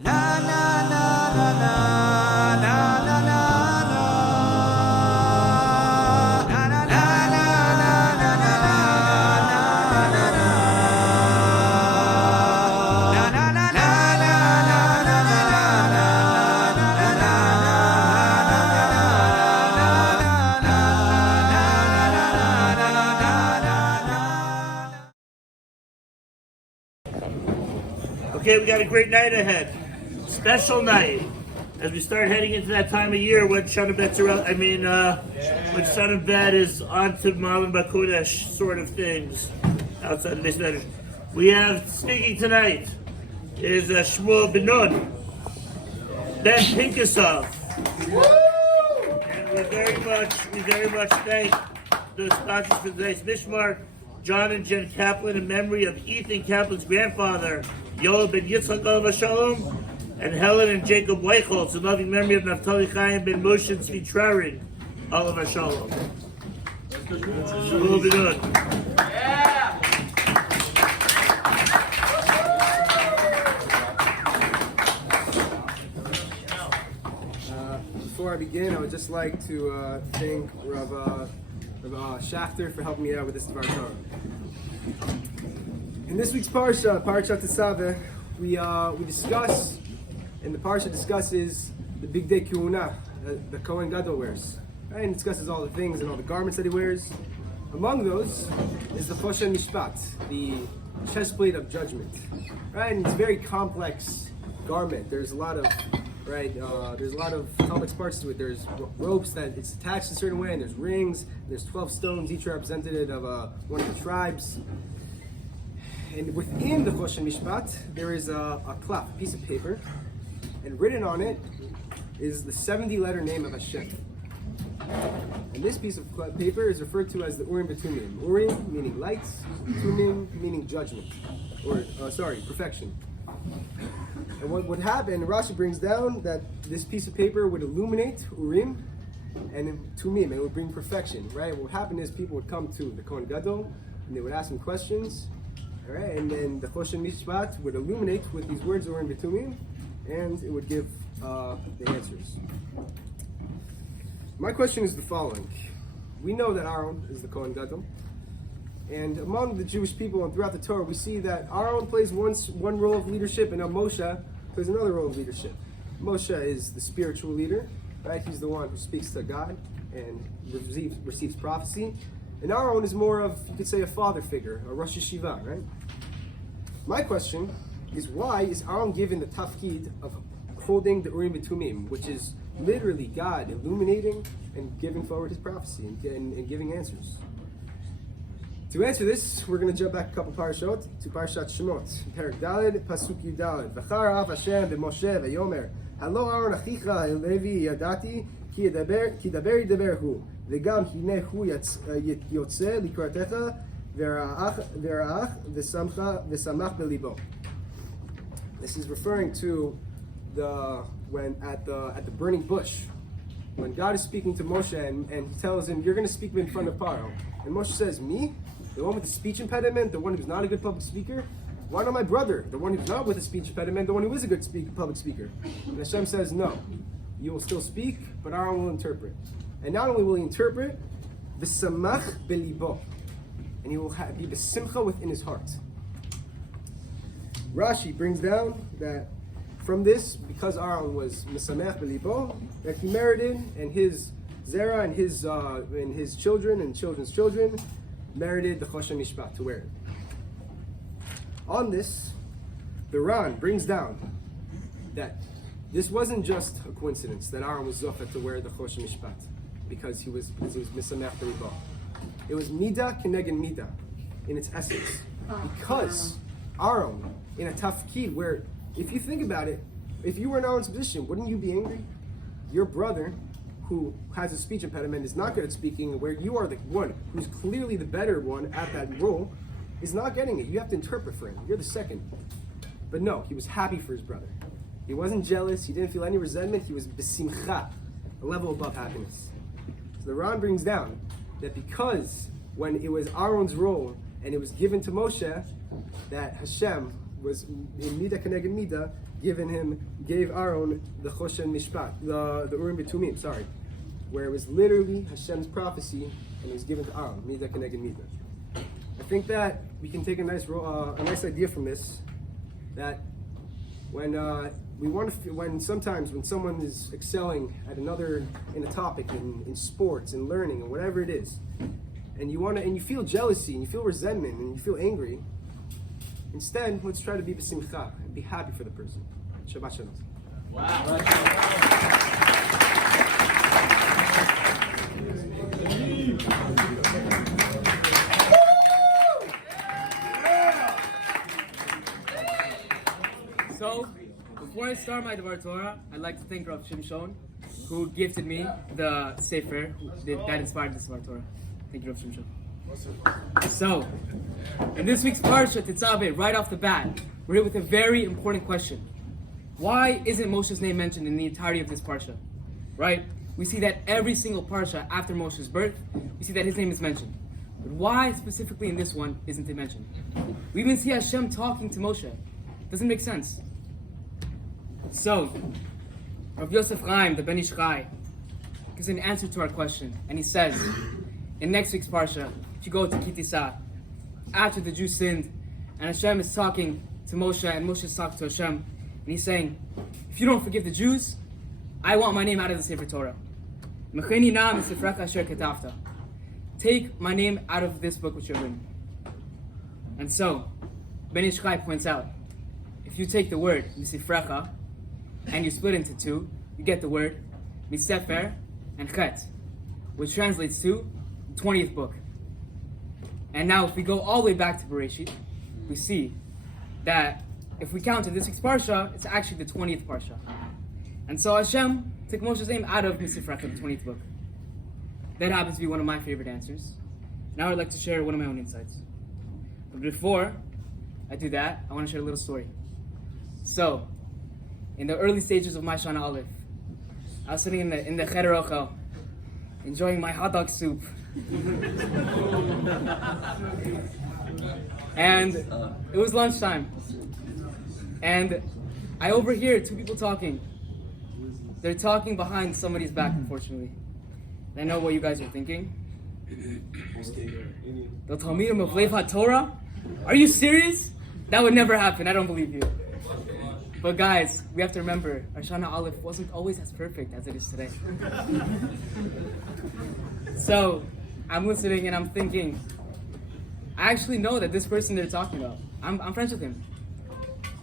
Okay, we got a great night ahead. Special night. As we start heading into that time of year when Jon and when Jon and Ben is on to Malam Bakodesh sort of things outside of this matter. We have speaking tonight is Shmuel Bennun Benyamin Pinkhasov. And we very much thank the sponsors for today's Mishmar, Jon and Jen Kaplan, in memory of Ethan Kaplan's grandfather, Yoel Ben Yitzchak, and Helen and Jacob Weiccholz, in loving memory of Naftali, Chaim, Ben Moshe, and Trauring, Olav Shalom. Shmuel Bennun. Before I begin, I would just like to thank Rav Schachter for helping me out with this Dvar Torah. In this week's Parsha, Parshat Tetzaveh, we discuss, and the Parsha discusses the Big Day Kuhuna, the Kohen Gadol wears. Right? And discusses all the things and all the garments that he wears. Among those is the Choshen Mishpat, the chestplate of judgment. Right? And it's a very complex garment. There's a lot of complex parts to it. There's ropes that it's attached a certain way, and there's rings. There's 12 stones, each representative of one of the tribes. And within the Choshen Mishpat, there is a cloth, a piece of paper, and written on it is the 70-letter name of Hashem. And this piece of paper is referred to as the Urim B'Tumim. Urim meaning lights, Tumim meaning judgment, perfection. And what would happen, Rashi brings down that this piece of paper would illuminate Urim, and Tumim, it would bring perfection, right? What would happen is people would come to the Kohen Gadol, and they would ask him questions, all right? And then the Choshen Mishpat would illuminate with these words Urim B'Tumim, and it would give the answers. My question is the following. We know that Aaron is the Kohen Gadol, and among the Jewish people and throughout the Torah, we see that Aaron plays one role of leadership, and now Moshe plays another role of leadership. Moshe is the spiritual leader, right? He's the one who speaks to God and receives prophecy. And Aaron is more of, you could say, a father figure, a Rosh Yeshiva, right? My question is, why is Aaron given the tafkid of holding the Urim B'Tumim, which is literally God illuminating and giving forward his prophecy and giving answers? To answer this, we're going to jump back a couple parashot to Parshat Shemot. Perek Daled, Pasuk Yudaled. V'char av Hashem b'Moshe v'yomer, Halo Aaron achicha el Levi yadati, ki daber yidaber hu, v'gam hine hu yotze likratecha, v'ra'ach v'samach belibo. This is referring to when at the burning bush, when God is speaking to Moshe and he tells him, you're going to speak in front of Paro. And Moshe says, me? The one with the speech impediment, the one who's not a good public speaker? Why not my brother, the one who's not with a speech impediment, the one who is a good public speaker? And Hashem says, no, you will still speak, but Aaron will interpret. And not only will he interpret, v'samach belibo, and he will be the simcha within his heart. Rashi brings down that from this, because Aaron was misamech belibo, that he merited, and his Zerah and his children and children's children merited the Choshen Mishpat to wear it. On this, the Ran brings down that this wasn't just a coincidence that Aaron was zochet to wear the Choshen Mishpat because he was misamech belibo. It was midah keneged midah in its essence, because Aaron in a tafkid where, if you think about it, if you were in Aaron's position, wouldn't you be angry? Your brother, who has a speech impediment, is not good at speaking, where you are the one who's clearly the better one at that role, is not getting it. You have to interpret for him. You're the second. But no, he was happy for his brother. He wasn't jealous. He didn't feel any resentment. He was besimcha, a level above happiness. So the Ran brings down that because when it was Aaron's role and it was given to Moshe, that Hashem was in Mida Keneged Mida, gave Aaron the Choshen Mishpat, the Urim V'Tumim, where it was literally Hashem's prophecy, and it was given to Aaron, Mida Keneged Mida. I think that we can take a nice idea from this, that when sometimes when someone is excelling at in a topic, in sports, in learning, or whatever it is, and you feel jealousy, and you feel resentment, and you feel angry, instead, let's try to be b'simcha, and be happy for the person. Shabbat shalom. Wow. So, before I start my Dvar Torah, I'd like to thank Rav Shimshon, who gifted me the Sefer that inspired this Dvar Torah. Thank you, Rav Shimshon. So, in this week's Parsha Tetzaveh, right off the bat, we're here with a very important question. Why isn't Moshe's name mentioned in the entirety of this Parsha? Right? We see that every single Parsha after Moshe's birth, we see that his name is mentioned. But why specifically in this one isn't it mentioned? We even see Hashem talking to Moshe. Doesn't make sense. So, Rav Yosef Chaim, the Ben Ish Chai, gives an answer to our question, and he says, in next week's Parsha, if you go to Kitisa, after the Jews sinned, and Hashem is talking to Moshe, and Moshe is talking to Hashem, and he's saying, if you don't forgive the Jews, I want my name out of the Sefer Torah. Take my name out of this book which you've written. And so, Ben Ish Chai points out, if you take the word Misifrecha, and you split into two, you get the word Misefer and Chet, which translates to 20th book. And now if we go all the way back to Bereshit, we see that if we count in this week's Parsha, it's actually the 20th Parsha. And so Hashem took Moshe's name out of Misifrecha, the 20th book. That happens to be one of my favorite answers. Now I'd like to share one of my own insights. But before I do that, I want to share a little story. So, in the early stages of my Shana Aleph, I was sitting in the Cheder Ochel, enjoying my hot dog soup. And it was lunchtime. And I overhear two people talking. They're talking behind somebody's back, unfortunately. And I know what you guys are thinking. The Talmidim of Lev HaTorah? Are you serious? That would never happen. I don't believe you. But guys, we have to remember, our Shana Aleph wasn't always as perfect as it is today. So, I'm listening and I'm thinking, I actually know that this person they're talking about, I'm friends with him.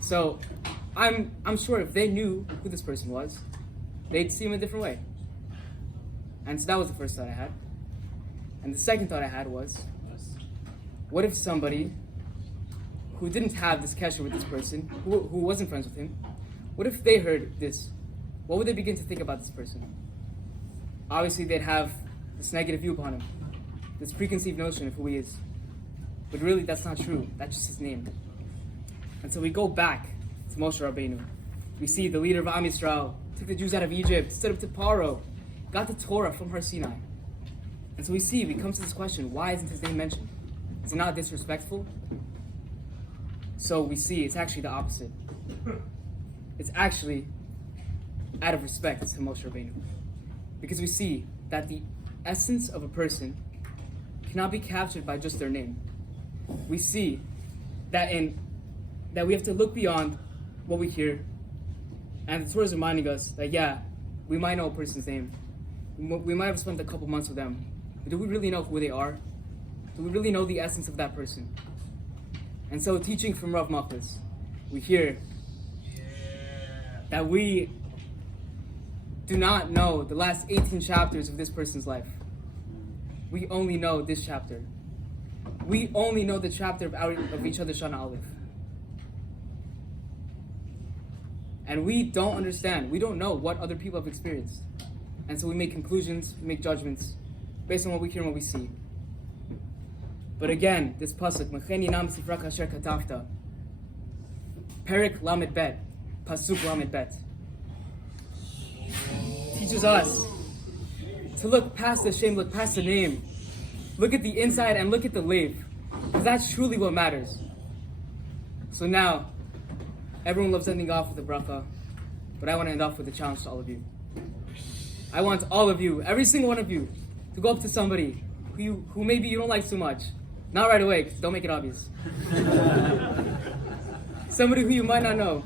So, I'm sure if they knew who this person was, they'd see him a different way. And so that was the first thought I had. And the second thought I had was, what if somebody who didn't have this kesher with this person, who wasn't friends with him, what if they heard this? What would they begin to think about this person? Obviously, they'd have this negative view upon him, this preconceived notion of who he is. But really, that's not true. That's just his name. And so we go back to Moshe Rabbeinu. We see the leader of Am Yisrael took the Jews out of Egypt, stood up to Paro, got the Torah from Har Sinai. And so we come to this question, why isn't his name mentioned? Is it not disrespectful? So we see it's actually the opposite. It's actually out of respect to Moshe Rabbeinu. Because we see that the essence of a person cannot be captured by just their name. We see that we have to look beyond what we hear. And the Torah is reminding us that we might know a person's name. We might have spent a couple months with them. But do we really know who they are? Do we really know the essence of that person? And so, teaching from Rav Weiccholz, we hear that we do not know the last 18 chapters of this person's life. We only know this chapter. We only know the chapter of each other's Shana Aleph. And we don't understand. We don't know what other people have experienced. And so we make conclusions, we make judgments based on what we hear and what we see. But again, this pasuk, Mecheni nam sifrak asher katafta, Perek Lamed Bet, Pasuk Lamed Bet, teaches us to look past the shame, look past the name, look at the inside and look at the lev, because that's truly what matters. So now, everyone loves ending off with a bracha, but I want to end off with a challenge to all of you. I want all of you, every single one of you, to go up to somebody who maybe you don't like so much. Not right away, 'cause don't make it obvious. Somebody who you might not know.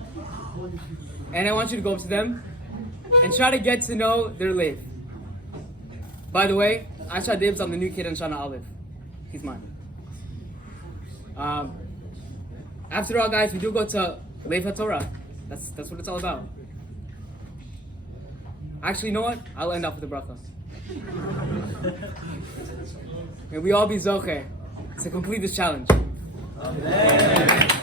And I want you to go up to them and try to get to know their life. By the way, I shot dibs on the new kid in Shana Aleph. He's mine. After all, guys, we do go to Lev HaTorah. That's what it's all about. Actually, you know what? I'll end up with a bracha. May we all be zoche to complete this challenge. Amen.